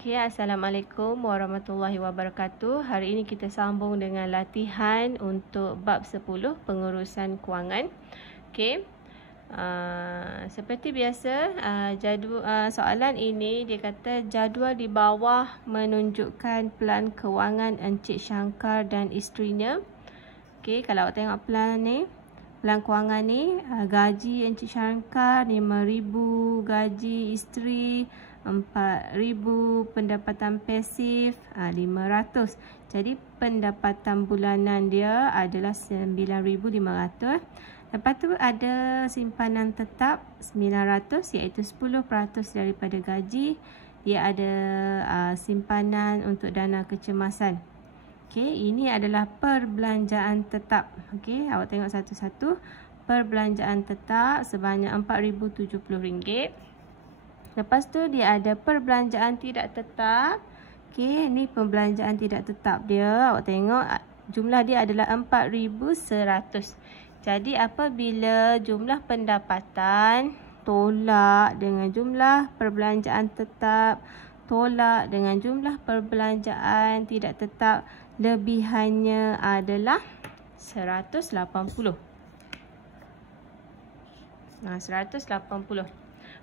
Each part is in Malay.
Okay, Assalamualaikum warahmatullahi wabarakatuh. Hari ini kita sambung dengan latihan untuk bab 10 pengurusan kewangan. Okay. Seperti biasa, soalan ini dia kata jadual di bawah menunjukkan pelan kewangan Encik Shankar dan isterinya. Okay, kalau awak tengok pelan ni, pelan kewangan ni, gaji Encik Shankar 5,000, gaji isteri 4,000, pendapatan pasif 500. Jadi pendapatan bulanan dia adalah 9,500. Lepas tu ada simpanan tetap 900 iaitu 10% daripada gaji. Dia ada simpanan untuk dana kecemasan. Okey, ini adalah perbelanjaan tetap. Okey, awak tengok satu-satu. Perbelanjaan tetap sebanyak RM4,070. Lepas tu dia ada perbelanjaan tidak tetap. Okey, ni perbelanjaan tidak tetap dia. Awak tengok jumlah dia adalah 4,100. Jadi apabila jumlah pendapatan tolak dengan jumlah perbelanjaan tetap tolak dengan jumlah perbelanjaan tidak tetap, lebihannya adalah 180. 180.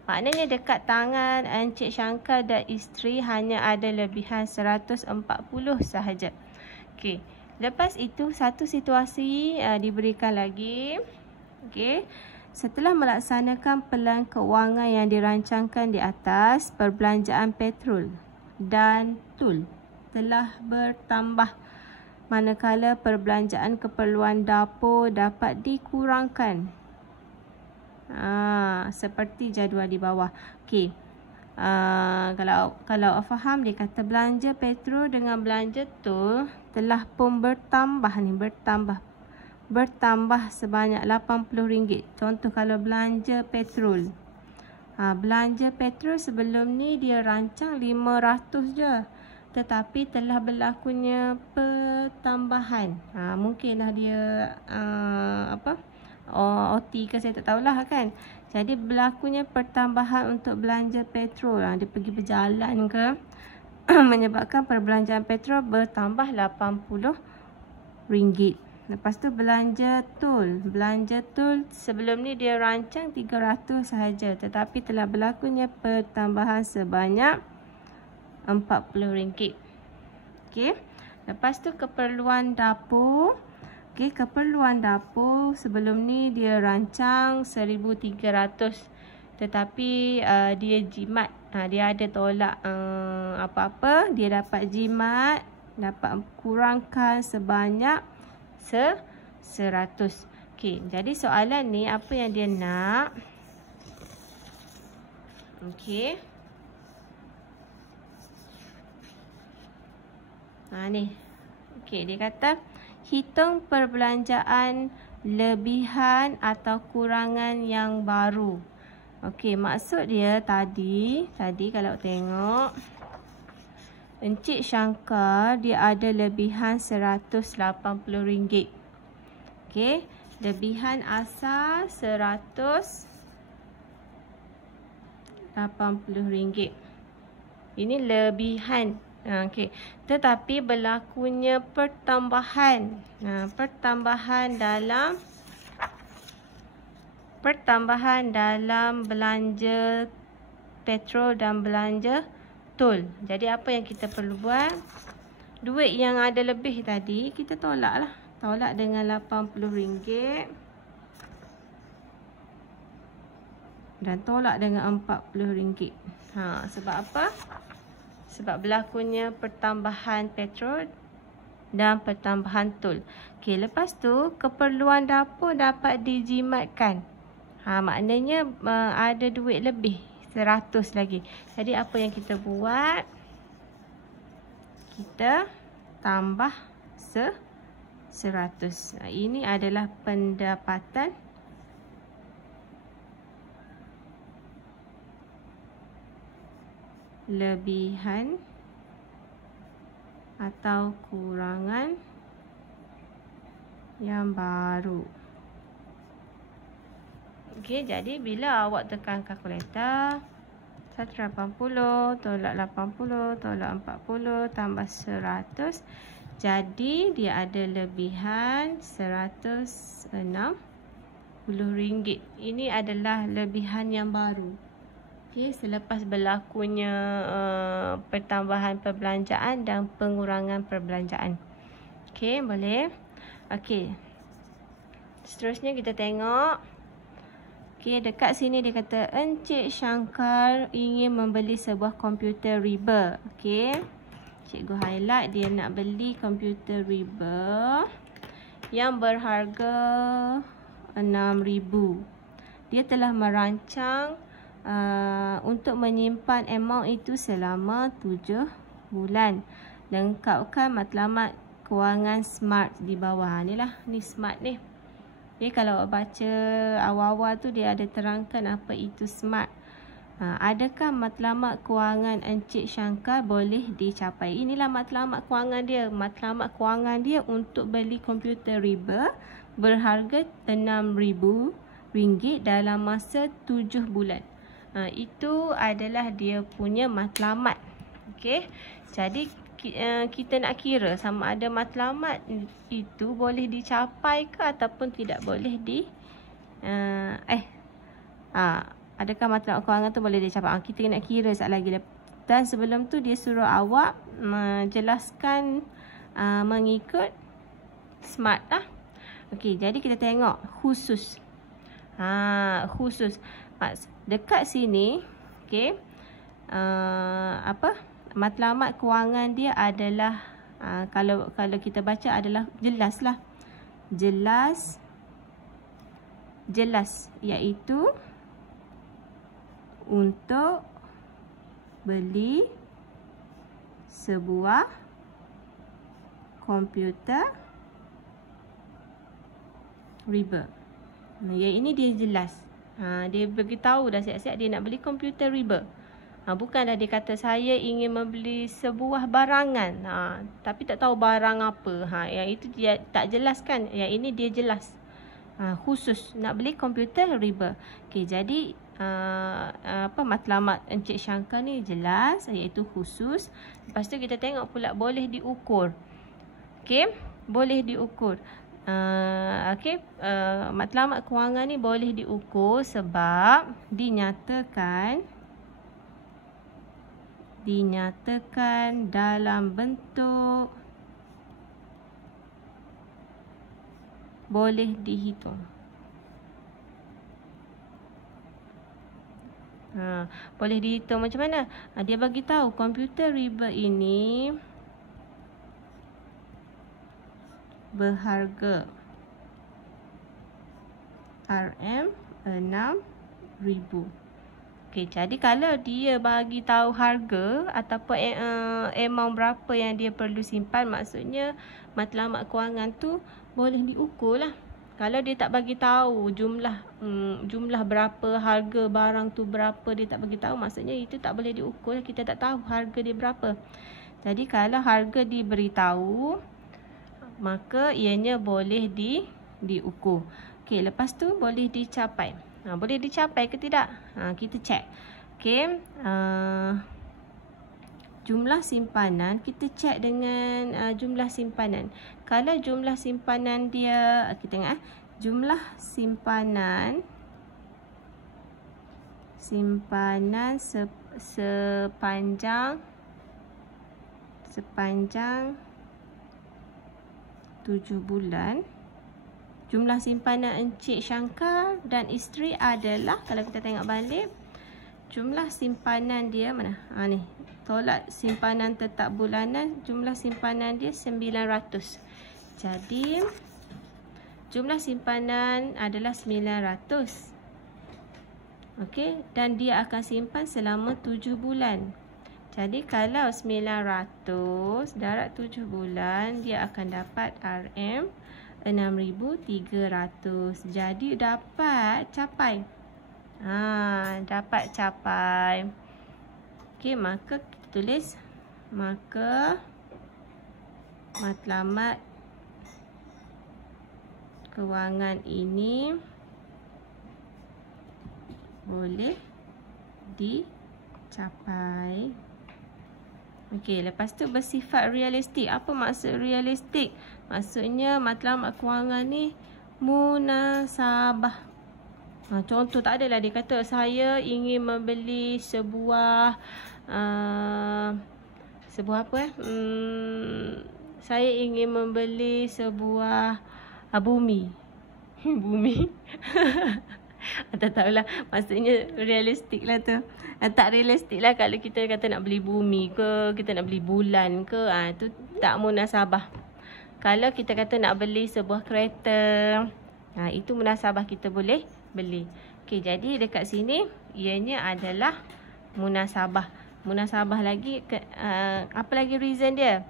Maknanya dekat tangan Encik Shankar dan isteri hanya ada lebihan 140 sahaja. Okey. Lepas itu satu situasi diberikan lagi. Okey. Setelah melaksanakan pelan kewangan yang dirancangkan di atas, perbelanjaan petrol dan tol telah bertambah, manakala perbelanjaan keperluan dapur dapat dikurangkan. Seperti jadual di bawah. Okey. Kalau faham, dia kata belanja petrol dengan belanja tol telah pun bertambah sebanyak RM80. Contoh kalau belanja petrol. Belanja petrol sebelum ni dia rancang 500 je. Tetapi telah berlakunya pertambahan. Mungkinlah dia OT ke saya tak tahulah kan. Jadi berlakunya pertambahan untuk belanja petrol. Dia pergi berjalan ke menyebabkan perbelanjaan petrol bertambah RM80. Lepas tu belanja tol. Belanja tol sebelum ni dia rancang 300 sahaja, tetapi telah berlakunya pertambahan sebanyak RM40. Okey. Lepas tu keperluan dapur. Okey, keperluan dapur sebelum ni dia rancang 1,300, tetapi dia jimat. Dia ada tolak apa-apa, dia dapat jimat, dapat kurangkan sebanyak 100. Okey, jadi soalan ni apa yang dia nak? Okey. Ni. Okey, dia kata hitung perbelanjaan lebihan atau kurangan yang baru. Okey, maksud dia tadi kalau tengok Encik Shankar dia ada lebihan RM180. Okey, lebihan asal RM180. Ini lebihan. Okey. Tetapi berlakunya pertambahan. Pertambahan dalam belanja petrol dan belanja tol. Jadi apa yang kita perlu buat? Duit yang ada lebih tadi kita tolaklah. Tolak dengan RM80 dan tolak dengan RM40. Sebab apa? Sebab berlakunya pertambahan petrol dan pertambahan tol. Okey, lepas tu keperluan dapur dapat dijimatkan. Maknanya ada duit lebih 100 lagi. Jadi apa yang kita buat? Kita tambah 100. Ini adalah pendapatan lebihan atau kurangan yang baru. Okey, jadi bila awak tekan kalkulator 180 tolak 80 tolak 40 tambah 100. Jadi dia ada lebihan RM160. Ini adalah lebihan yang baru. Okey, selepas berlakunya pertambahan perbelanjaan dan pengurangan perbelanjaan. Okey, boleh. Okey. Seterusnya kita tengok. Okey, dekat sini dia kata Encik Shankar ingin membeli sebuah komputer riba. Okey. Cikgu highlight dia nak beli komputer riba yang berharga RM6,000. Dia telah merancang untuk menyimpan amount itu selama 7 bulan. Lengkapkan matlamat kewangan SMART di bawah. Ni SMART ni. Jadi kalau baca awal-awal tu dia ada terangkan apa itu SMART. Adakah matlamat kewangan Encik Shankar boleh dicapai? Inilah matlamat kewangan dia. Matlamat kewangan dia untuk beli komputer riba berharga RM6,000 dalam masa 7 bulan. Itu adalah dia punya matlamat. Okey. Jadi kita nak kira sama ada matlamat itu boleh dicapai ke ataupun tidak boleh adakah matlamat kewangan tu boleh dicapai? Kita nak kira sekali lagi. Dan sebelum tu dia suruh awak menjelaskan mengikut SMART lah. Okey, jadi kita tengok khusus. Khusus. Dekat sini, okey. Matlamat kewangan dia adalah kalau kita baca adalah jelas lah. Jelas iaitu untuk beli sebuah komputer riba. Yang ini dia jelas. Dia beritahu dah siap-siap dia nak beli komputer riba. Bukanlah dia kata saya ingin membeli sebuah barangan. Tapi tak tahu barang apa. Yang itu dia tak jelaskan. Yang ini dia jelas. Khusus nak beli komputer riba. Okey, jadi matlamat Encik Shankar ni jelas iaitu khusus. Lepas tu kita tengok pula boleh diukur. Okey, boleh diukur. Matlamat kewangan ni boleh diukur sebab dinyatakan dalam bentuk boleh dihitung. Boleh dihitung macam mana? Dia bagi tahu komputer riba ini berharga RM6,000. Okey, jadi kalau dia bagi tahu harga ataupun amount berapa yang dia perlu simpan, maksudnya matlamat kewangan tu boleh diukur lah. Kalau dia tak bagi tahu jumlah berapa, harga barang tu berapa, dia tak bagi tahu, maksudnya itu tak boleh diukur. Kita tak tahu harga dia berapa. Jadi kalau harga diberitahu, maka ianya boleh diukur. Okey, lepas tu boleh dicapai. Boleh dicapai ke tidak? Kita cek. Okey, jumlah simpanan, kita cek dengan jumlah simpanan. Kalau jumlah simpanan dia, kita tengok jumlah simpanan sepanjang 7 bulan. Jumlah simpanan Encik Shankar dan isteri adalah, kalau kita tengok balik, jumlah simpanan dia mana? Ni, tolak simpanan tetap bulanan, jumlah simpanan dia 900. Jadi, jumlah simpanan adalah 900. Okey, dan dia akan simpan selama 7 bulan. Jadi, kalau 900 darab 7 bulan, dia akan dapat RM6,300. Jadi dapat capai. Dapat capai. Okey, maka kita tulis, maka matlamat kewangan ini boleh dicapai. capai. Okey, lepas tu bersifat realistik. Apa maksud realistik? Maksudnya matlamat kewangan ni munasabah. Contoh tak adalah dia kata saya ingin membeli sebuah saya ingin membeli sebuah bumi. Bumi. Tak tahulah, maksudnya realistik lah tu. Tak realistik lah kalau kita kata nak beli bumi ke, kita nak beli bulan ke, tu tak munasabah. Kalau kita kata nak beli sebuah kereta, itu munasabah, kita boleh beli. Okey, jadi dekat sini ianya adalah munasabah. Munasabah lagi apa lagi reason dia?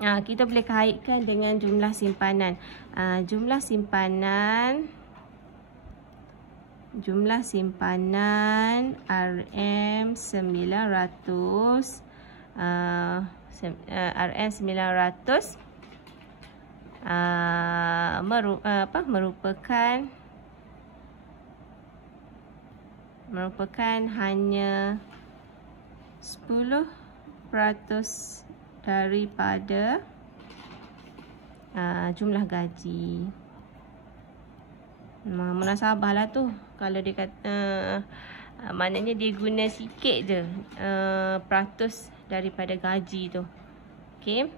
Kita boleh kaitkan dengan jumlah simpanan. Jumlah simpanan RM900 merupakan hanya 10% daripada jumlah gaji. Munasabah lah tu. Kalau dia kata maknanya dia guna sikit je peratus daripada gaji tu. Okey.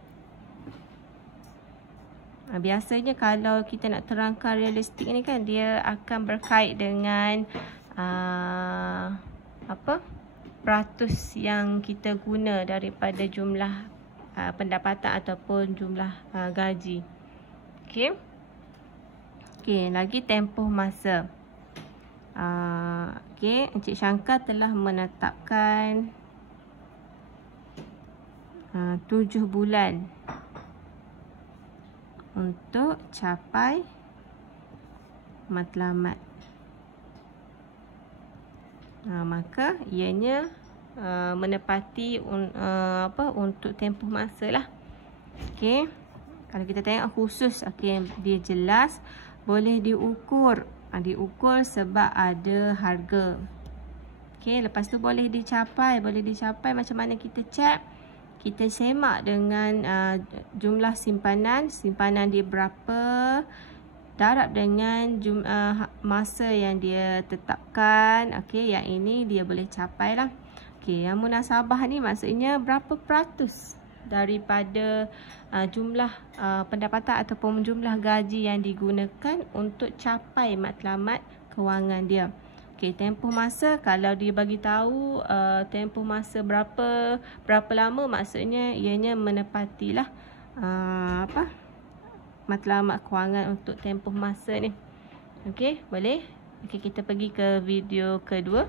Biasanya kalau kita nak terangkan realistik ni kan, dia akan berkait dengan peratus yang kita guna daripada jumlah pendapatan ataupun jumlah gaji. Okey. Okey, lagi tempoh masa. Okey, Encik Syangka telah menetapkan 7 bulan untuk capai matlamat. Maka ianya menepati untuk tempoh masa lah. Okey. Kalau kita tengok khusus, okey, dia jelas boleh diukur. Diukur sebab ada harga. Okey, lepas tu boleh dicapai. Boleh dicapai macam mana kita check? Kita semak dengan jumlah simpanan. Simpanan dia berapa? Darab dengan masa yang dia tetapkan. Okey, yang ini dia boleh capai lah. Okey, yang munasabah ni maksudnya berapa peratus daripada jumlah pendapatan ataupun jumlah gaji yang digunakan untuk capai matlamat kewangan dia. Okey, tempoh masa, kalau dia bagi tahu tempoh masa berapa lama, maksudnya ianya menepatilah matlamat kewangan untuk tempoh masa ni. Okey, boleh? Okey, kita pergi ke video kedua.